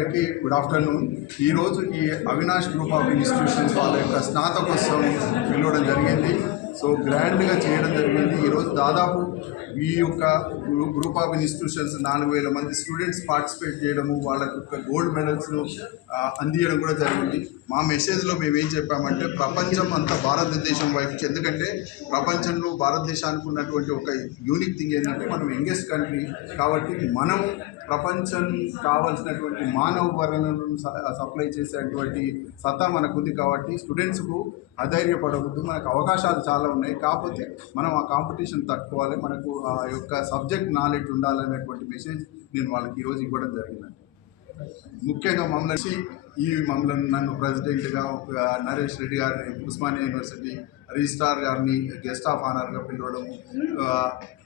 అందరికీ good afternoon. ఈరోజు ఈ అవినాష్ గ్రూప్ ఆఫ్ ఇన్స్టిట్యూషన్స్ వాళ్ళ యొక్క స్నాతకోత్సవం పిలవడం జరిగింది. సో గ్రాండ్గా చేయడం జరిగింది. ఈరోజు దాదాపు ఈ యొక్క గ్రూప్ ఆఫ్ ఇన్స్టిట్యూషన్స్ 4,000 మంది స్టూడెంట్స్ పార్టిసిపేట్ చేయడము, వాళ్ళకు గోల్డ్ మెడల్స్ను అందించడం కూడా జరిగింది. మా మెసేజ్లో మేము ఏం చెప్పామంటే ప్రపంచం అంతా భారతదేశం వైపుకి, ఎందుకంటే ప్రపంచంలో భారతదేశానికి ఉన్నటువంటి ఒక యూనిక్ థింగ్ ఏంటంటే మనం యంగెస్ట్ కంట్రీ కాబట్టి మనం ప్రపంచం కావాల్సినటువంటి మానవ వనరులను సప్లై చేసేటువంటి సత్తా మనకుంది. కాబట్టి స్టూడెంట్స్కు అధైర్యపడవద్దు, మనకు అవకాశాలు చాలా ఉన్నాయి. కాకపోతే మనం ఆ కాంపిటీషన్ తట్టుకోవాలి, మనకు ఆ యొక్క సబ్జెక్ట్ నాలెడ్జ్ ఉండాలనేటువంటి మెసేజ్ నేను వాళ్ళకి ఈరోజు ఇవ్వడం జరిగిందండి. ముఖ్యంగా మమ్మల్ని నన్ను ప్రెసిడెంట్గా నరేష్ రెడ్డి గారిని ఉస్మానియా యూనివర్సిటీ రిజిస్ట్రార్ గారిని గెస్ట్ ఆఫ్ ఆనర్గా పిలవడం,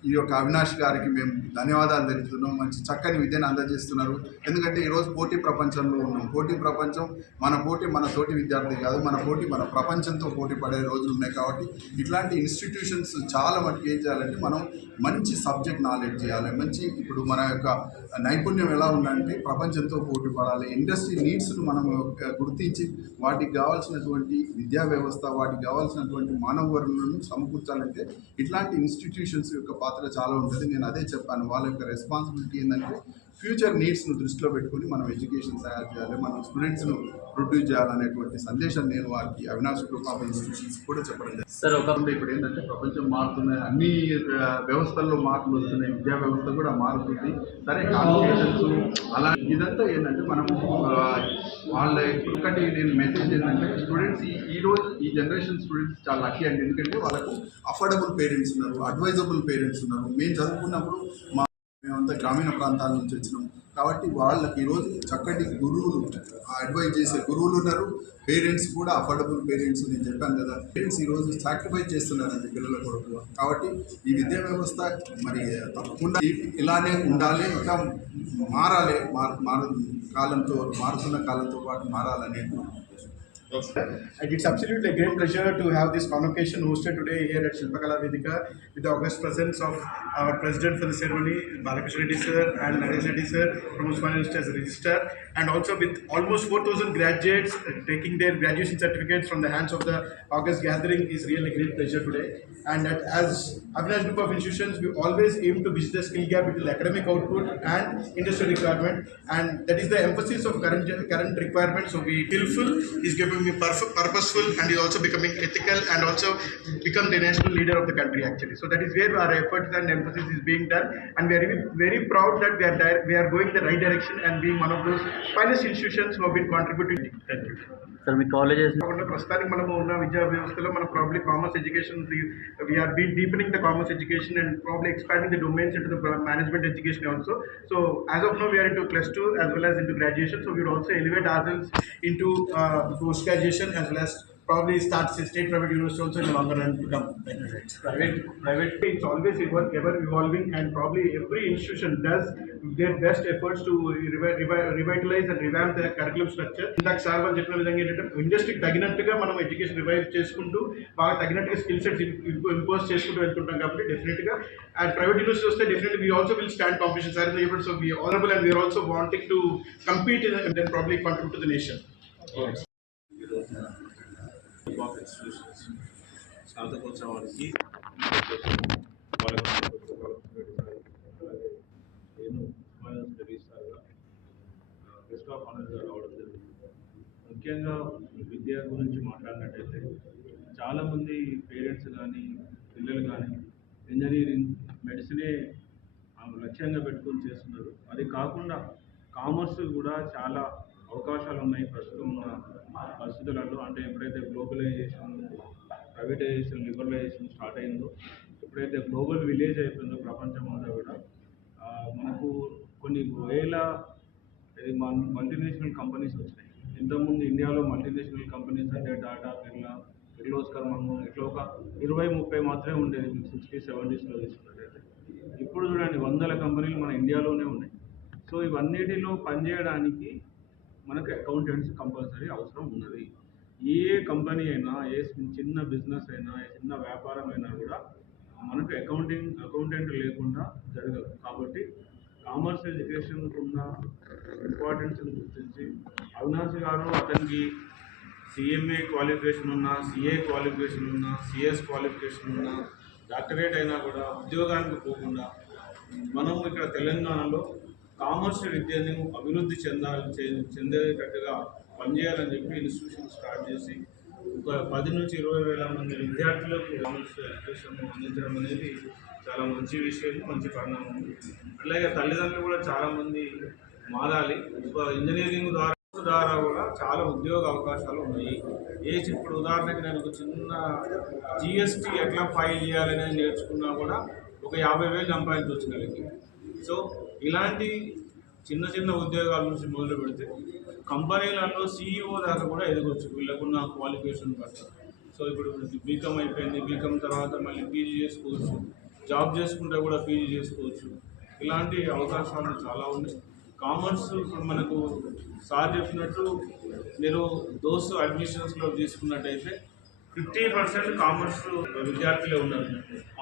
ఈ యొక్క అవినాష్ గారికి మేము ధన్యవాదాలు తెలుపుతున్నాం. మంచి చక్కని విద్యను అందజేస్తున్నారు. ఎందుకంటే ఈరోజు పోటీ ప్రపంచంలో ఉన్నాం. పోటీ ప్రపంచం మన తోటి విద్యార్థి కాదు, మన ప్రపంచంతో పోటీ పడే రోజులు ఉన్నాయి. కాబట్టి ఇట్లాంటి ఇన్స్టిట్యూషన్స్ చాలా మటుకు ఏం చేయాలంటే మనం మంచి సబ్జెక్ట్ నాలెడ్జ్ చేయాలి. ఇప్పుడు మన యొక్క నైపుణ్యం ఎలా ఉందంటే ప్రపంచంతో పోటీ పడాలి. ఇండస్ట్రీ నీడ్స్ను మనం గుర్తించి వాటికి కావాల్సినటువంటి విద్యా వ్యవస్థ, వాటికి కావాల్సినటువంటి మానవ వనరులను సమకూర్చాలంటే ఇట్లాంటి ఇన్స్టిట్యూషన్స్ యొక్క పాత్ర చాలా ఉంటుంది. నేను అదే చెప్పాను. వాళ్ళ యొక్క రెస్పాన్సిబిలిటీ ఏంటంటే ఫ్యూచర్ నీడ్స్ను దృష్టిలో పెట్టుకుని మనం ఎడ్యుకేషన్ తయారు చేయాలి, మనం స్టూడెంట్స్ను ప్రొడ్యూస్ చేయాలనేటువంటి సందేశం నేను వారికి అవినాష్ గ్రూప్ ఆఫ్ ఇన్స్టిట్యూషన్స్ కూడా చెప్పడం జరిగింది. సార్ ఇప్పుడు ఏంటంటే ప్రపంచం మారుతున్నాయి, అన్ని వ్యవస్థల్లో మార్పులు వస్తున్నాయి, విద్యా వ్యవస్థ కూడా మారుతుంది. సరే కాంపిటీషన్స్ అలా ఇదంతా ఏంటంటే మనం వాళ్ళ ఒకటి నేను మెసేజ్ ఏంటంటే స్టూడెంట్స్ ఈ జనరేషన్ స్టూడెంట్స్ చాలా లక్కీ అండి. ఎందుకంటే వాళ్ళకు అఫోర్డబుల్ పేరెంట్స్ ఉన్నారు, అడ్వైజబుల్ పేరెంట్స్ ఉన్నారు. మేము చదువుకున్నప్పుడు మేమంతా గ్రామీణ ప్రాంతాల నుంచి వచ్చినాం కాబట్టి వాళ్ళకి ఈరోజు చక్కటి గురువులు, అడ్వైజ్ చేసే గురువులు ఉన్నారు. పేరెంట్స్ కూడా అఫోర్డబుల్ పేరెంట్స్. నేను చెప్పాను కదా, పేరెంట్స్ ఈరోజు సాక్రిఫైస్ చేస్తున్నారండి పిల్లల కొరకు. కాబట్టి ఈ విద్యా వ్యవస్థ మరి తప్పకుండా ఇలానే ఉండాలి, ఇంకా మారాలి, మారుతున్న కాలంతో పాటు మారాలనేది. And it's absolutely a great pleasure to have this convocation hosted today here at Shilpakala Vedika with the august presence of our president for the ceremony, Balakrishna Reddy sir, and Naresh Reddy sir from Usmania University as a registrar, and also with almost 4,000 graduates taking their graduation certificates from the hands of the august gathering is really a great pleasure today. And as Avinash Group of Institutions, we always aim to bridge the skill gap between academic output and industrial requirement, and that is the emphasis of current requirement. So we skillful is going to be purposeful, and is also becoming ethical, and also become the national leader of the country actually. So that is where our efforts and emphasis is being done, and we are very proud that we are going the right direction and being one of those finest institutions who have been contributing. Thank you. Sir, me colleges ప్రస్తుతానికి మనము ఉన్న విద్యా వ్యవస్థలో మనం probably commerce education, we are deepening the commerce education and probably expanding the domains into the management education also. So as of now we are into plus 2 as well as into graduation, so we will also elevate ourselves into post graduation as well as probably start state private university also in the longer run to come. Private it's always ever evolving, and probably every institution does their best efforts to revitalize and revamp their curriculum structure. ఇందాక sir వాళ్ళు చెప్పిన విధంగా ఏంటంటే ఇండస్ట్రీకి తగినట్టుగా మనం education revive చేసుకుంటూ బాగా తగినట్టుగా స్కిల్ సెట్స్ ఇంపోజ్ చేసుకుంటూ వెళ్తుంటాం. కాబట్టి డెఫినెట్గా అండ్ ప్రైవేట్ యూనివర్సిటీ వస్తే definitely we also will stand competition. Sir, so we are honorable and we are also wanting to compete and then probably contribute to the nation. స్నాతకోత్సవానికి guest of ఆనర్గా రావడం జరిగింది. ముఖ్యంగా విద్య గురించి మాట్లాడినట్టయితే చాలామంది పేరెంట్స్ కానీ పిల్లలు కానీ ఇంజనీరింగ్, మెడిసినే లక్ష్యంగా పెట్టుకొని చేస్తున్నారు. అది కాకుండా కామర్స్ కూడా చాలా అవకాశాలు ఉన్నాయి ప్రస్తుతం ఉన్న పరిస్థితులలో. అంటే ఎప్పుడైతే గ్లోబలైజేషన్, ప్రైవేటైజేషన్, లిబరలైజేషన్ స్టార్ట్ అయిందో, ఎప్పుడైతే గ్లోబల్ విలేజ్ అయిపోయిందో ప్రపంచం అంతా కూడా మనకు కొన్ని వేల మల్టీనేషనల్ కంపెనీస్ వచ్చినాయి. ఇంతకుముందు ఇండియాలో మల్టీనేషనల్ కంపెనీస్ అంటే టాటా, బిర్లా, కిర్లోస్కర్, మన్మోహన్ ఇట్లా ఒక 20-30 మాత్రమే ఉండేది 60s, 70sలో తీసుకున్నట్టయితే. ఇప్పుడు చూడండి వందల కంపెనీలు మన ఇండియాలోనే ఉన్నాయి. సో ఇవన్నిటిలో పనిచేయడానికి మనకు అకౌంటెంట్స్ కంపల్సరీ అవసరం ఉన్నది. ఏ కంపెనీ అయినా, ఏ చిన్న బిజినెస్ అయినా, ఏ చిన్న వ్యాపారం అయినా కూడా మనకు అకౌంటెంట్ లేకుండా జరగదు. కాబట్టి కామర్స్ ఎడ్యుకేషన్కు ఉన్న ఇంపార్టెన్స్ని గుర్తించి అవినాష్ గారు అతనికి సిఎంఏ క్వాలిఫికేషన్ ఉన్న, సిఏ క్వాలిఫికేషన్ ఉన్న, సిఎస్ క్వాలిఫికేషన్ ఉన్న, డాక్టరేట్ అయినా కూడా ఉద్యోగానికి పోకుండా మనం ఇక్కడ తెలంగాణలో కామర్స్ విద్యను అభివృద్ధి చెందేటట్టుగా పనిచేయాలని చెప్పి ఇన్స్టిట్యూషన్ స్టార్ట్ చేసి ఒక 10 నుంచి 20 వేల మంది విద్యార్థులకు కామర్స్ ఎడ్యుకేషన్ అందించడం అనేది చాలా మంచి విషయం, మంచి పరిణామం. అలాగే తల్లిదండ్రులు కూడా చాలామంది మారాలి. ఒక ఇంజనీరింగ్ ద్వారా కూడా చాలా ఉద్యోగ అవకాశాలు ఉన్నాయి. ఇప్పుడు ఉదాహరణకి నేను ఒక చిన్న జిఎస్టీ ఎట్లా ఫైల్ చేయాలనేది నేర్చుకున్నా కూడా ఒక 50,000 సంపాదించవచ్చు నెలకి. సో ఇలాంటి చిన్న చిన్న ఉద్యోగాల నుంచి మొదలు పెడితే కంపెనీలలో సీఈఓ దాకా కూడా ఎదగవచ్చు వీళ్ళకున్న క్వాలిఫికేషన్ బట్టి. సో ఇప్పుడు బీకామ్ అయిపోయింది, బీకామ్ తర్వాత మళ్ళీ పీజీ చేసుకోవచ్చు, జాబ్ చేసుకుంటే కూడా పీజీ చేసుకోవచ్చు. ఇలాంటి అవకాశాలు చాలా ఉన్నాయి. కామర్స్ ఇప్పుడు మనకు సార్ చెప్పినట్టు మీరు దోస్తు అడ్మిషన్స్లో తీసుకున్నట్టయితే 50% కామర్స్ విద్యార్థులే ఉన్నారు.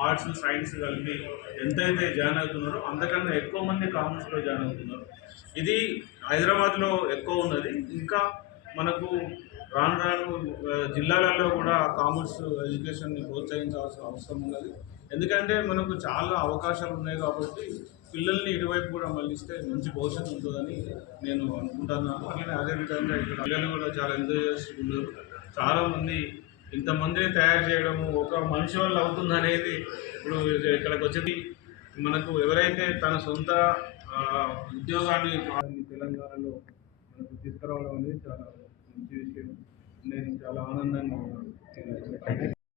ఆర్ట్స్ సైన్స్ కలిపి ఎంతైతే జాయిన్ అవుతున్నారో అంతకన్నా ఎక్కువ మంది కామర్స్లో జాయిన్ అవుతున్నారు. ఇది హైదరాబాద్లో ఎక్కువ ఉన్నది. ఇంకా మనకు రాను రాను జిల్లాలలో కూడా కామర్స్ ఎడ్యుకేషన్ని ప్రోత్సహించాల్సిన అవసరం ఉన్నది. ఎందుకంటే మనకు చాలా అవకాశాలు ఉన్నాయి కాబట్టి పిల్లల్ని ఇటువైపు కూడా మళ్ళిస్తే మంచి భవిష్యత్తు ఉంటుందని నేను అనుకుంటున్నాను. అలానే అదేవిధంగా ఇక్కడ పిల్లలు కూడా చాలా ఎంజాయ్ చేస్తున్నారు. చాలామంది ఇంతమందిని తయారు చేయడము ఒక మనిషి వల్ల అవుతుంది అనేది ఇప్పుడు ఇక్కడికి వచ్చేది మనకు ఎవరైతే తన సొంత ఉద్యోగాన్ని తెలంగాణలో మనకు తీసుకురావడం అనేది చాలా మంచి విషయం. నేను చాలా ఆనందంగా ఉన్నాను.